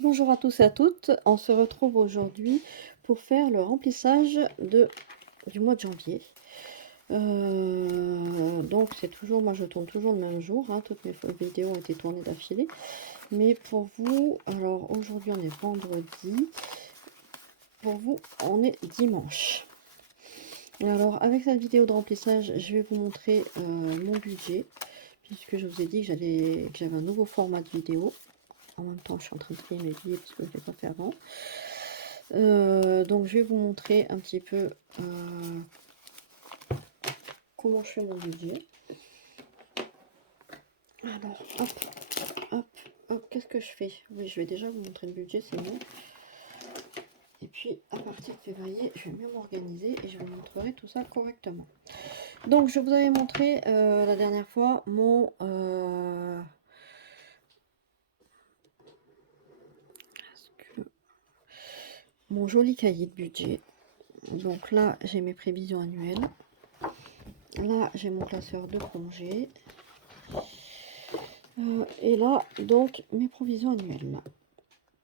Bonjour à tous et à toutes, on se retrouve aujourd'hui pour faire le remplissage du mois de janvier. Donc c'est toujours, moi je tourne toujours le même jour, hein, toutes mes vidéos ont été tournées d'affilée. Mais pour vous, alors aujourd'hui on est vendredi, pour vous on est dimanche. Et alors avec cette vidéo de remplissage, je vais vous montrer mon budget, puisque je vous ai dit que j'avais un nouveau format de vidéo. En même temps je suis en train de trier mes billets parce que je ne l'ai pas fait avant. Donc je vais vous montrer un petit peu comment je fais mon budget. Alors, hop, hop, hop, qu'est-ce que je fais? Oui, je vais déjà vous montrer le budget, c'est bon. Et puis, à partir de février, je vais mieux m'organiser et je vous montrerai tout ça correctement. Donc, je vous avais montré la dernière fois mon joli cahier de budget. Donc là, j'ai mes prévisions annuelles. Là, j'ai mon classeur de congés. Et là, donc, mes provisions annuelles.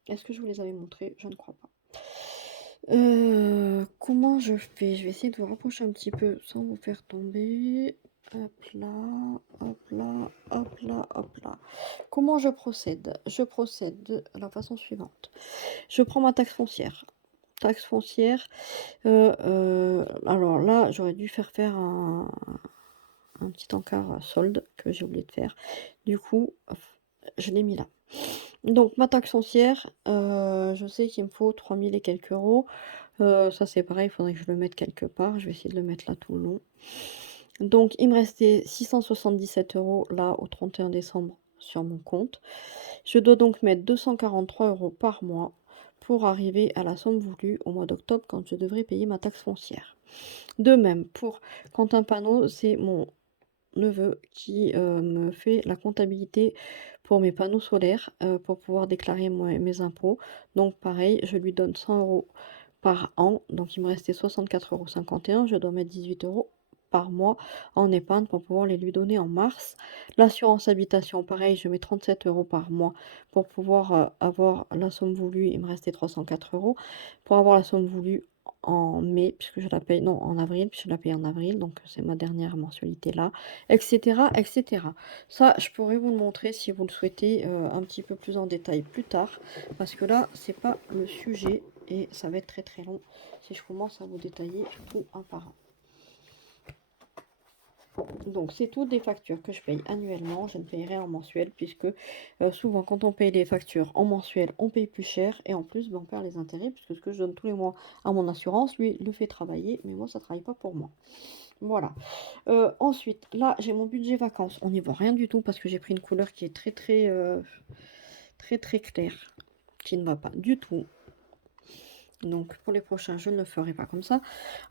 Est-ce que je vous les avais montrées? Je ne crois pas. Comment je fais? Je vais essayer de vous rapprocher un petit peu sans vous faire tomber. Hop là, hop là, hop là, hop là. Comment je procède? Je procède de la façon suivante. Je prends ma taxe foncière. Taxe foncière, alors là, j'aurais dû faire un petit encart solde que j'ai oublié de faire. Du coup, je l'ai mis là. Donc ma taxe foncière, je sais qu'il me faut 3000 et quelques euros. Ça c'est pareil, il faudrait que je le mette quelque part. Je vais essayer de le mettre là tout le long. Donc il me restait 677 euros là au 31 décembre sur mon compte. Je dois donc mettre 243 euros par mois pour arriver à la somme voulue au mois d'octobre quand je devrais payer ma taxe foncière. De même pour Quentin Panneau, c'est mon neveu qui me fait la comptabilité pour mes panneaux solaires pour pouvoir déclarer mes impôts. Donc pareil, je lui donne 100 euros par an, donc il me restait 64,51 €. Je dois mettre 18 euros par mois en épargne pour pouvoir les lui donner en mars. L'assurance habitation, pareil, je mets 37 euros par mois pour pouvoir avoir la somme voulue. Il me restait 304 euros pour avoir la somme voulue en mai, puisque je la paye, non, en avril, puisque je la paye en avril, donc c'est ma dernière mensualité là, etc., etc. Ça, je pourrais vous le montrer si vous le souhaitez un petit peu plus en détail plus tard, parce que là, c'est pas le sujet et ça va être très très long si je commence à vous détailler tout un par un. Donc c'est tout des factures que je paye annuellement, je ne paye rien en mensuel puisque souvent quand on paye les factures en mensuel, on paye plus cher et en plus ben, on perd les intérêts puisque ce que je donne tous les mois à mon assurance, lui le fait travailler, mais moi ça ne travaille pas pour moi. Voilà. Ensuite, là j'ai mon budget vacances, on n'y voit rien du tout parce que j'ai pris une couleur qui est très très claire, qui ne va pas du tout. Donc pour les prochains, je ne le ferai pas comme ça.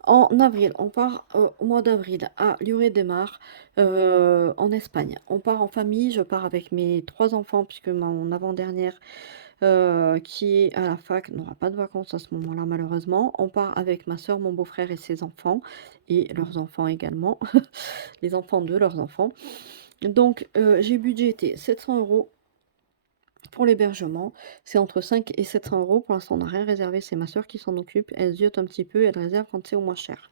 En avril, on part au mois d'avril à Lloret-de-Mar, en Espagne. On part en famille, je pars avec mes 3 enfants puisque mon avant-dernière, qui est à la fac, n'aura pas de vacances à ce moment-là malheureusement. On part avec ma soeur, mon beau-frère et ses enfants et leurs enfants également, les enfants de leurs enfants. Donc j'ai budgété 700 € pour l'hébergement, c'est entre 5 et 700 euros. Pour l'instant, on n'a rien réservé, c'est ma soeur qui s'en occupe. Elle ziote un petit peu, elle réserve quand c'est au moins cher.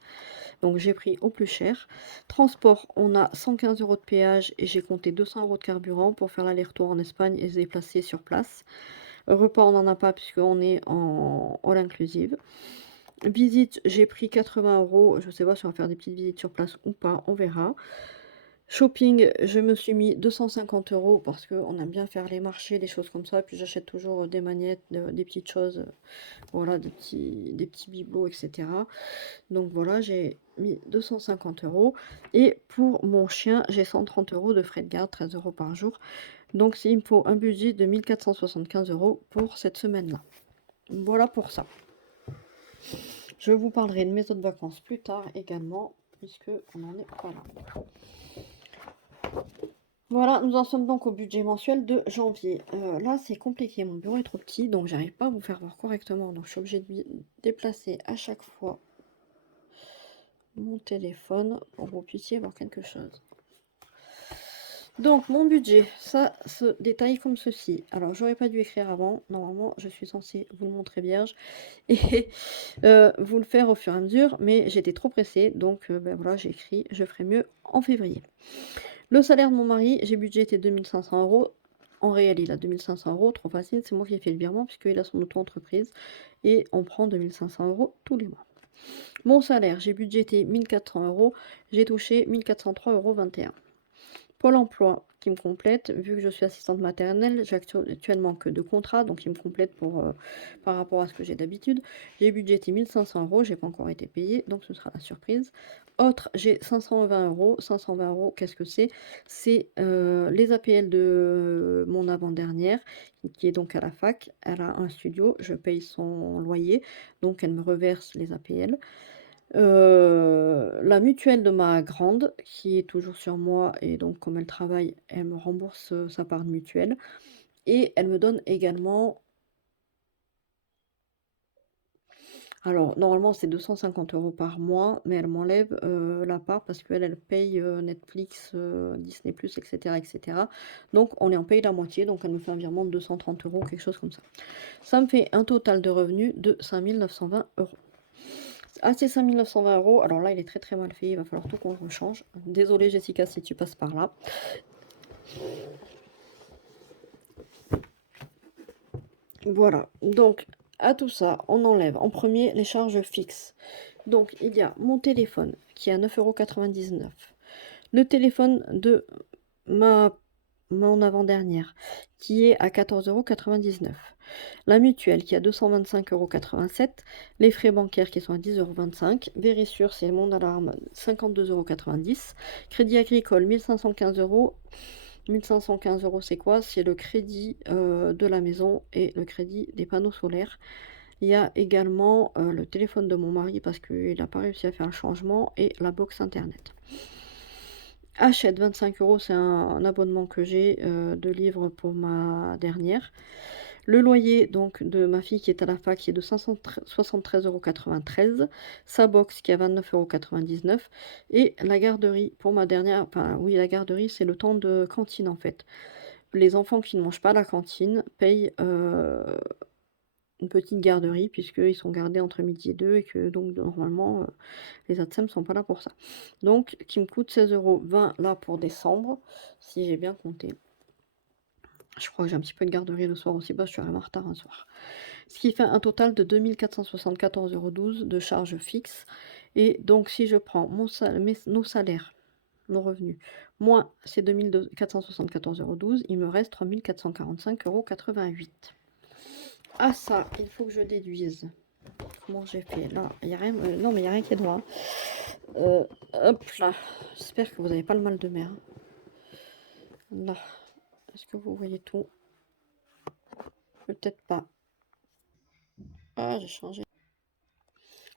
Donc j'ai pris au plus cher. Transport, on a 115 € de péage et j'ai compté 200 € de carburant pour faire l'aller-retour en Espagne et se déplacer sur place. Repas, on n'en a pas puisqu'on est en all inclusive. Visite, j'ai pris 80 €. Je ne sais pas si on va faire des petites visites sur place ou pas, on verra. Shopping, je me suis mis 250 € parce qu'on aime bien faire les marchés, des choses comme ça. Puis j'achète toujours des magnettes, des petites choses, voilà, des petits bibelots, etc. Donc voilà, j'ai mis 250 €. Et pour mon chien, j'ai 130 € de frais de garde, 13 € par jour. Donc il me faut un budget de 1475 € pour cette semaine-là. Voilà pour ça. Je vous parlerai de mes autres vacances plus tard également, puisque on n'en est pas là. Voilà, nous en sommes donc au budget mensuel de janvier. Là, c'est compliqué, mon bureau est trop petit, donc j'arrive pas à vous faire voir correctement. Donc je suis obligée de déplacer à chaque fois mon téléphone pour que vous puissiez voir quelque chose. Donc mon budget, ça se détaille comme ceci. Alors j'aurais pas dû écrire avant, normalement je suis censée vous le montrer vierge et vous le faire au fur et à mesure, mais j'étais trop pressée donc bah, voilà, j'ai écrit: «Je ferai mieux en février». Le salaire de mon mari, j'ai budgété 2 500 €. En réel, il a 2 500 €, trop facile, c'est moi qui ai fait le virement puisqu'il a son auto-entreprise et on prend 2 500 € tous les mois. Mon salaire, j'ai budgété 1 400 €, j'ai touché 1 403,21 €. Pôle emploi qui me complète, vu que je suis assistante maternelle, j'ai actuellement que 2 contrats, donc il me complète pour, par rapport à ce que j'ai d'habitude. J'ai budgété 1 500 €, j'ai pas encore été payée, donc ce sera la surprise. Autre, j'ai 520 €. 520 €, qu'est-ce que c'est? C'est, les APL de mon avant-dernière, qui est donc à la fac. Elle a un studio, je paye son loyer, donc elle me reverse les APL. La mutuelle de ma grande qui est toujours sur moi et donc comme elle travaille, elle me rembourse, sa part de mutuelle et elle me donne également alors normalement c'est 250 € par mois, mais elle m'enlève, la part parce qu'elle, elle paye, Netflix, Disney+ et cetera et cetera. Donc on est en paye la moitié, donc elle me fait un virement de 230 €, quelque chose comme ça. Ça me fait un total de revenus de 5 920 €. Ah, c'est 5 920 €. Alors là, il est très, très mal fait, il va falloir tout qu'on rechange. Désolée Jessica si tu passes par là. Voilà, donc à tout ça, on enlève en premier les charges fixes. Donc il y a mon téléphone qui est à 9,99 €. Le téléphone de ma mon avant-dernière qui est à 14,99 €. La mutuelle qui est à 225,87 €. Les frais bancaires qui sont à 10,25 €. Vérissure, c'est mon alarme, 52,90 €. Crédit agricole, 1 515 €. 1 515 €, c'est quoi? C'est le crédit, de la maison et le crédit des panneaux solaires. Il y a également, le téléphone de mon mari parce qu'il n'a pas réussi à faire le changement et la box internet. Hachette 25 €, c'est un abonnement que j'ai, de livres pour ma dernière. Le loyer donc de ma fille qui est à la fac qui est de 573,93 €. Sa box qui est à 29,99 € et la garderie pour ma dernière enfin oui, la garderie, c'est le temps de cantine en fait. Les enfants qui ne mangent pas à la cantine payent, une petite garderie puisqu'ils sont gardés entre midi et 2 et que donc normalement, les ATSEM sont pas là pour ça. Donc qui me coûte 16,20 € là pour décembre, si j'ai bien compté. Je crois que j'ai un petit peu de garderie le soir aussi, bah, je suis arrivée en retard un soir. Ce qui fait un total de 2 474,12 € de charges fixes et donc si je prends mon sal mes nos salaires, nos revenus, moins ces 474,12 €, il me reste 3 445,88 €. Ah ça, il faut que je déduise. Comment j'ai fait? Là, il y a rien, non mais il y a rien qui est droit, hein. Hop là, j'espère que vous avez pas le mal de mer, hein. Là, est-ce que vous voyez tout? Peut-être pas. Ah, j'ai changé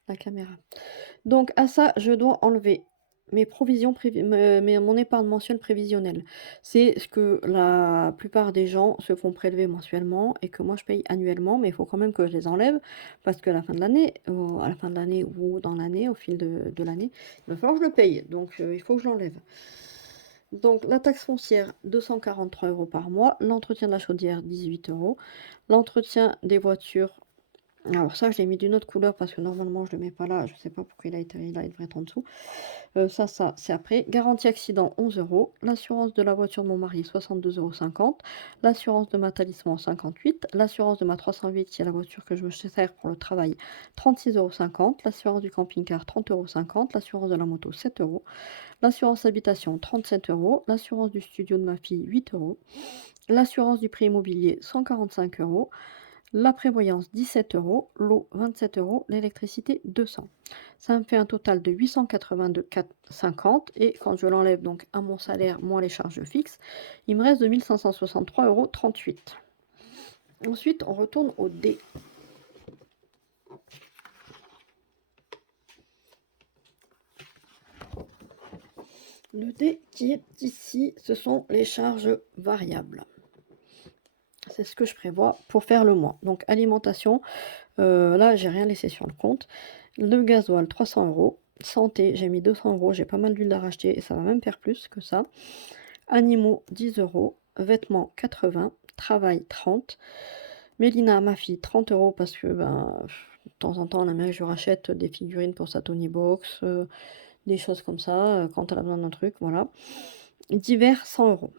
la caméra. Donc à ça, je dois enlever mes provisions mon épargne mensuelle prévisionnelle. C'est ce que la plupart des gens se font prélever mensuellement et que moi je paye annuellement, mais il faut quand même que je les enlève parce qu'à la fin de l'année, à la fin de l'année ou dans l'année, au fil de l'année, il va falloir que je le paye. Donc il faut que je l'enlève. Donc la taxe foncière, 243 € par mois. L'entretien de la chaudière, 18 €. L'entretien des voitures, alors ça, je l'ai mis d'une autre couleur parce que normalement je le mets pas là, je sais pas pourquoi il a été là, il devrait être en dessous. Ça, c'est après. Garantie accident, 11 €. L'assurance de la voiture de mon mari, 62,50 €. L'assurance de ma Talisman, 58. L'assurance de ma 308, qui est la voiture que je me sers pour le travail, 36,50 €. L'assurance du camping-car, 30,50 €. L'assurance de la moto, 7 €. L'assurance habitation, 37 €. L'assurance du studio de ma fille, 8 €. L'assurance du prêt immobilier, 145 €. La prévoyance 17 €, l'eau 27 €, l'électricité 200. Ça me fait un total de 882,50 € et quand je l'enlève donc à mon salaire moins les charges fixes, il me reste 2 563,38 €. Ensuite, on retourne au D. Le D qui est ici, ce sont les charges variables. C'est ce que je prévois pour faire le mois. Donc alimentation, là, j'ai rien laissé sur le compte. Le gasoil, 300 €. Santé, j'ai mis 200 €, j'ai pas mal d'huile à racheter et ça va même faire plus que ça. Animaux 10 euros, vêtements 80, travail 30. Mélina, ma fille, 30 euros parce que ben, de temps en temps, elle aimerait que je lui rachète des figurines pour sa Tony Box, des choses comme ça, quand elle a besoin d'un truc, voilà. Divers, 100 euros.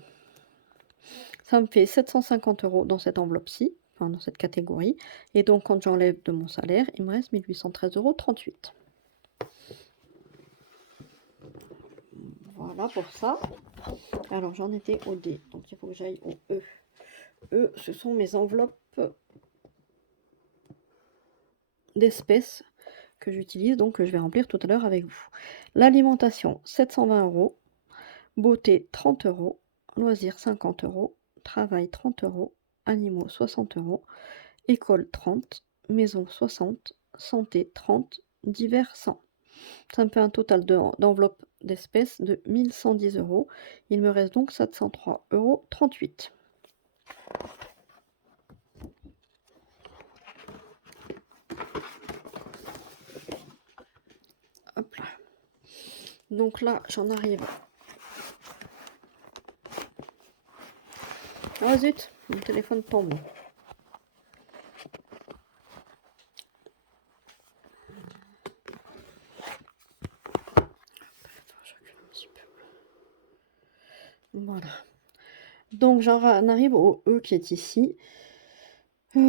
Ça me fait 750 euros dans cette enveloppe-ci, enfin dans cette catégorie. Et donc, quand j'enlève de mon salaire, il me reste 1813,38 euros. Voilà pour ça. Alors, j'en étais au D, donc il faut que j'aille au E. E, ce sont mes enveloppes d'espèces que j'utilise, donc que je vais remplir tout à l'heure avec vous. L'alimentation, 720 euros. Beauté, 30 euros. Loisirs, 50 euros. Travail, 30 euros. Animaux, 60 euros. École, 30. Maison, 60. Santé, 30. Divers, 100. Ça me fait un total d'enveloppe d'espèces de 1110 euros. Il me reste donc 703,38 euros. Hop là. Donc là, j'en arrive. Ah zut, mon téléphone tombe. Voilà. Donc j'en arrive au E qui est ici. Oui,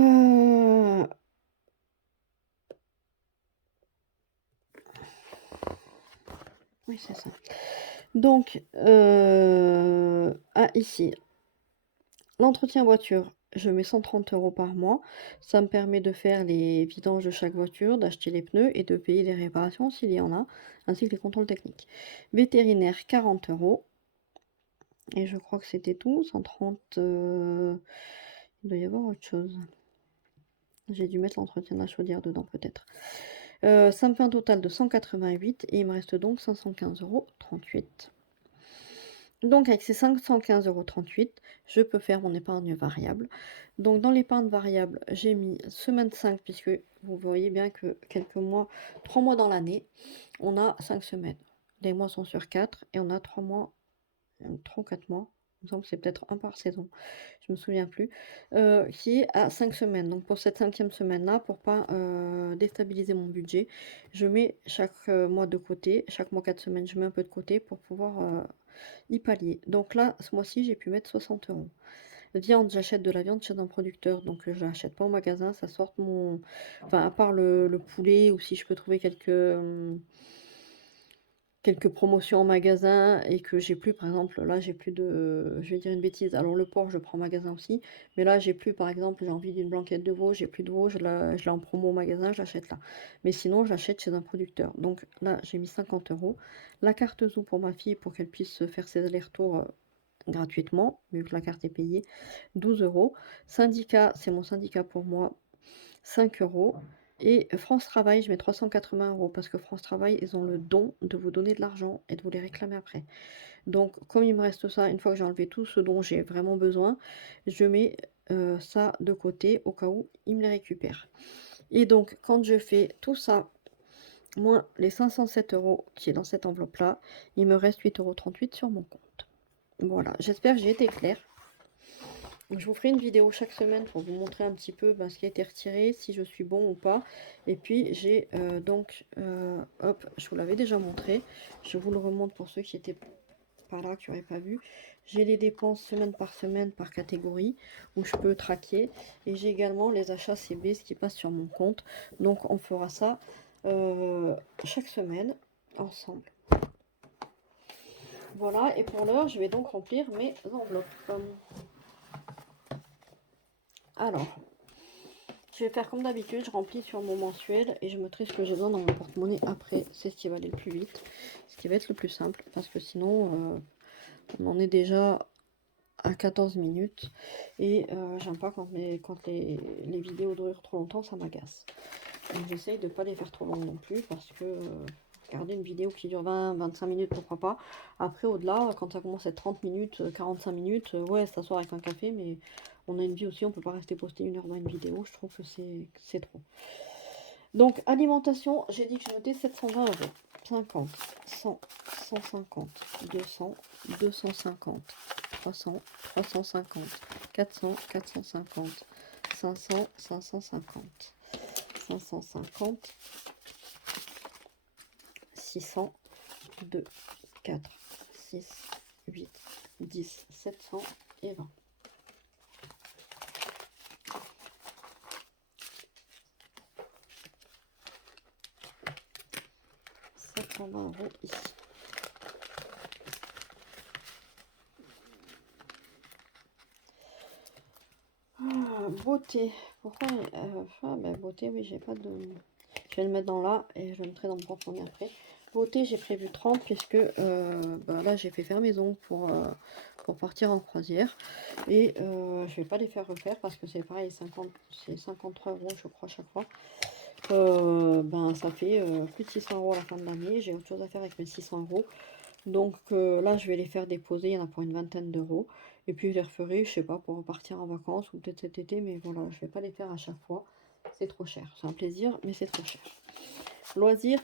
c'est ça. Donc, ici, l'entretien voiture, je mets 130 euros par mois. Ça me permet de faire les vidanges de chaque voiture, d'acheter les pneus et de payer les réparations s'il y en a, ainsi que les contrôles techniques. Vétérinaire, 40 euros. Et je crois que c'était tout. 130. Il doit y avoir autre chose. J'ai dû mettre l'entretien de la chaudière dedans, peut-être. Ça me fait un total de 188 et il me reste donc 515,38 euros. Donc avec ces 515,38 euros, je peux faire mon épargne variable. Donc dans l'épargne variable, j'ai mis semaine 5, puisque vous voyez bien que quelques mois, 3 mois dans l'année, on a 5 semaines. Les mois sont sur 4 et on a 3 mois, 3 ou 4 mois. Il me semble que c'est peut-être un par saison, je me souviens plus, qui est à 5 semaines. Donc pour cette 5e semaine-là, pour pas déstabiliser mon budget, je mets chaque mois de côté, chaque mois 4 semaines, je mets un peu de côté pour pouvoir y pallier. Donc là, ce mois-ci, j'ai pu mettre 60 euros. Viande, j'achète de la viande chez un producteur, donc je l'achète pas au magasin, ça sort mon... Enfin, à part le poulet, ou si je peux trouver quelques promotions en magasin et que j'ai plus, par exemple, là j'ai plus de, je vais dire une bêtise, alors le porc je prends en magasin aussi, mais là j'ai plus, par exemple, j'ai envie d'une blanquette de veau, j'ai plus de veau, je l'ai en promo au magasin, je l'achète là. Mais sinon je l'achète chez un producteur. Donc là j'ai mis 50 euros. La carte Zoo pour ma fille pour qu'elle puisse faire ses allers-retours gratuitement, vu que la carte est payée, 12 euros. Syndicat, c'est mon syndicat pour moi, 5 euros. Et France Travail, je mets 380 euros parce que France Travail, ils ont le don de vous donner de l'argent et de vous les réclamer après. Donc, comme il me reste ça, une fois que j'ai enlevé tout ce dont j'ai vraiment besoin, je mets ça de côté au cas où ils me les récupèrent. Et donc, quand je fais tout ça, moins les 507 euros qui est dans cette enveloppe-là, il me reste 8,38 euros sur mon compte. Voilà, j'espère que j'ai été claire. Je vous ferai une vidéo chaque semaine pour vous montrer un petit peu ce qui a été retiré, si je suis bon ou pas. Et puis j'ai hop, je vous l'avais déjà montré. Je vous le remonte pour ceux qui étaient pas là, qui n'auraient pas vu. J'ai les dépenses semaine par catégorie où je peux traquer. Et j'ai également les achats CB, ce qui passe sur mon compte. Donc on fera ça chaque semaine ensemble. Voilà, et pour l'heure, je vais donc remplir mes enveloppes. Alors, je vais faire comme d'habitude, je remplis sur mon mensuel et je me trie ce que j'ai besoin dans mon porte-monnaie après. C'est ce qui va aller le plus vite, ce qui va être le plus simple, parce que sinon, on en est déjà à 14 minutes. Et j'aime pas quand les vidéos durent trop longtemps, ça m'agace. Donc j'essaye de ne pas les faire trop longues non plus, parce que regarder une vidéo qui dure 20-25 minutes, pourquoi pas. Après, au-delà, quand ça commence à être 30 minutes, 45 minutes, ouais, s'asseoir avec un café, mais on a une vie aussi, on peut pas rester posté 1 heure dans une vidéo, je trouve que c'est trop. Donc, alimentation, j'ai dit que je notais 720 €. 50, 100, 150, 200, 250, 300, 350, 400, 450, 500, 550, 550, 600, 2, 4, 6, 8, 10, 700 et 20. 720 € ici. Beauté. Pourquoi beauté, oui, j'ai pas de... Je vais le mettre dans là et je le mettrai dans mon porte-monnaie après. Beauté, j'ai prévu 30 puisque là, j'ai fait faire mes ongles pour partir en croisière. Et je vais pas les faire refaire parce que c'est pareil, c'est 53 € je crois chaque fois. Ça fait plus de 600 € à la fin de l'année. J'ai autre chose à faire avec mes 600 €. Donc là, je vais les faire déposer. Il y en a pour une vingtaine d'euros. Et puis je les referai, je sais pas, pour repartir en vacances ou peut-être cet été. Mais voilà, je vais pas les faire à chaque fois. C'est trop cher. C'est un plaisir, mais c'est trop cher. Loisirs,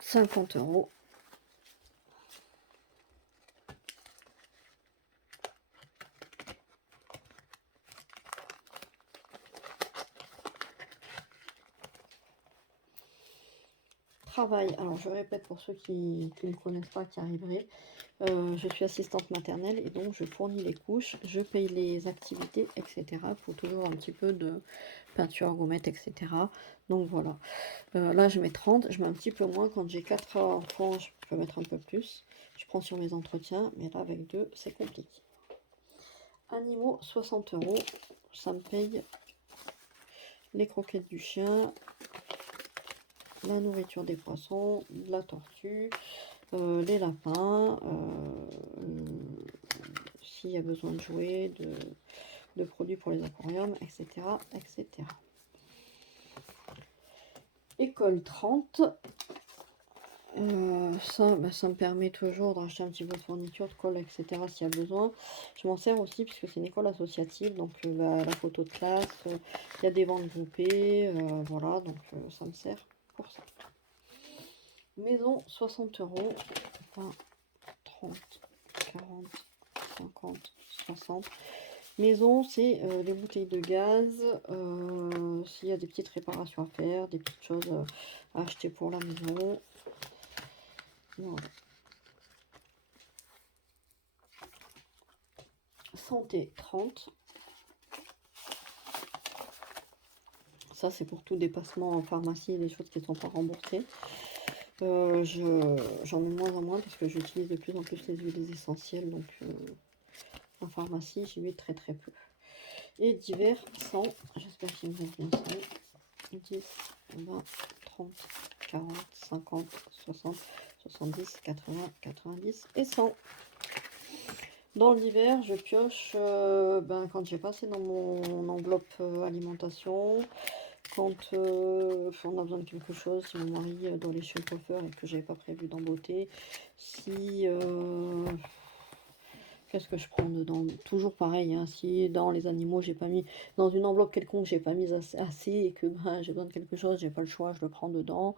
50 €. Travail, alors je répète pour ceux qui ne connaissent pas, qui arriveraient. Je suis assistante maternelle et donc je fournis les couches, je paye les activités, etc. Il faut toujours un petit peu de peinture, gommette, etc. Donc voilà. Là, je mets 30, je mets un petit peu moins. Quand j'ai 4 enfants, je peux mettre un peu plus. Je prends sur mes entretiens, mais là, avec 2, c'est compliqué. Animaux, 60 €. Ça me paye les croquettes du chien, la nourriture des poissons, la tortue, les lapins, s'il y a besoin de jouets, de produits pour les aquariums, etc. etc. École, 30. Ça me permet toujours d'acheter un petit peu de fourniture, de colle, etc. s'il y a besoin. Je m'en sers aussi puisque c'est une école associative, donc la photo de classe, il y a des ventes groupées, voilà, donc ça me sert pour ça. Maison, 60 €. 20, 30, 40, 50, 60. Maison, c'est les bouteilles de gaz, s'il y a des petites réparations à faire, des petites choses à acheter pour la maison. Voilà. Santé, 30. Ça, c'est pour tout dépassement en pharmacie, des choses qui ne sont pas remboursées. J'en mets de moins en moins parce que j'utilise de plus en plus les huiles essentielles. Donc, en pharmacie, j'y vais très très peu. Et divers, 100. J'espère qu'il me reste bien 100. 10, 20, 30, 40, 50, 60, 70, 80, 90 et 100. Dans l'hiver, je pioche quand j'ai passé dans mon enveloppe alimentation, quand on a besoin de quelque chose, si mon mari doit aller chez le coiffeur et que j'avais pas prévu d'emboîter, si qu'est-ce que je prends dedans? Toujours pareil, hein, si dans les animaux j'ai pas mis dans une enveloppe quelconque, j'ai pas mis assez et que j'ai besoin de quelque chose, j'ai pas le choix, je le prends dedans.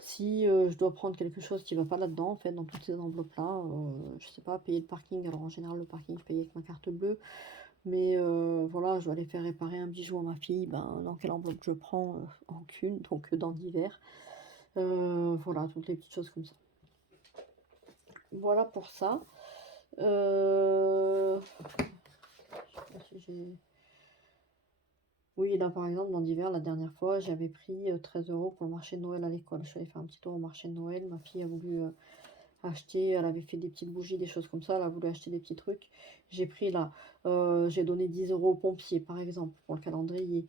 Si je dois prendre quelque chose qui va pas là-dedans, en fait, dans toutes ces enveloppes-là, je sais pas, payer le parking. Alors en général, le parking, je paye avec ma carte bleue. Mais voilà, je dois aller faire réparer un bijou à ma fille. Dans quelle enveloppe je prends? Aucune, donc dans divers. Voilà, toutes les petites choses comme ça. Voilà pour ça. Je sais pas si j'ai... Oui, là par exemple, dans divers, la dernière fois, j'avais pris 13 € pour le marché de Noël à l'école. Je suis allée faire un petit tour au marché de Noël. Ma fille a voulu acheter, elle avait fait des petites bougies, des choses comme ça. Elle a voulu acheter des petits trucs. J'ai pris là, j'ai donné 10 € aux pompiers par exemple pour le calendrier.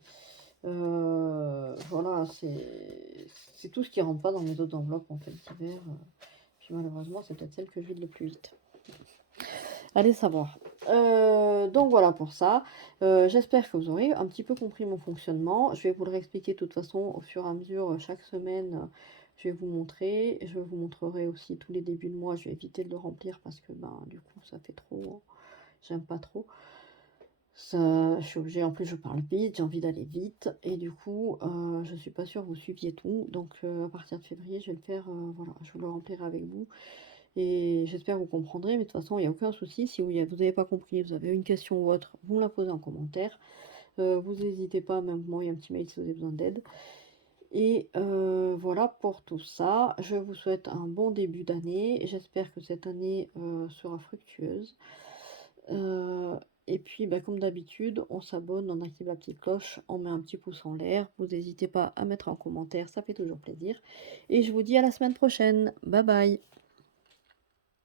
Voilà, c'est tout ce qui rentre pas dans mes autres enveloppes en fait d'hiver. Puis malheureusement, c'est peut-être celle que je vide le plus vite. Allez savoir. Donc voilà pour ça. J'espère que vous aurez un petit peu compris mon fonctionnement. Je vais vous le réexpliquer de toute façon au fur et à mesure, chaque semaine, je vais vous montrer. Je vous montrerai aussi tous les débuts de mois. Je vais éviter de le remplir parce que du coup ça fait trop, j'aime pas trop. Ça je suis obligée, en plus je parle vite, j'ai envie d'aller vite et du coup, je suis pas sûre que vous suiviez tout donc à partir de février, je vais le faire, voilà, je vous le remplirai avec vous et j'espère que vous comprendrez mais de toute façon, il y a aucun souci. Si vous avez pas compris, vous avez une question ou autre, vous me la posez en commentaire. Vous hésitez pas à m'envoyer un petit mail si vous avez besoin d'aide et voilà pour tout ça. Je vous souhaite un bon début d'année. J'espère que cette année, sera fructueuse. Heu et puis, bah, comme d'habitude, on s'abonne, on active la petite cloche, on met un petit pouce en l'air. Vous hésitez pas à mettre un commentaire, ça fait toujours plaisir et je vous dis à la semaine prochaine. Bye bye.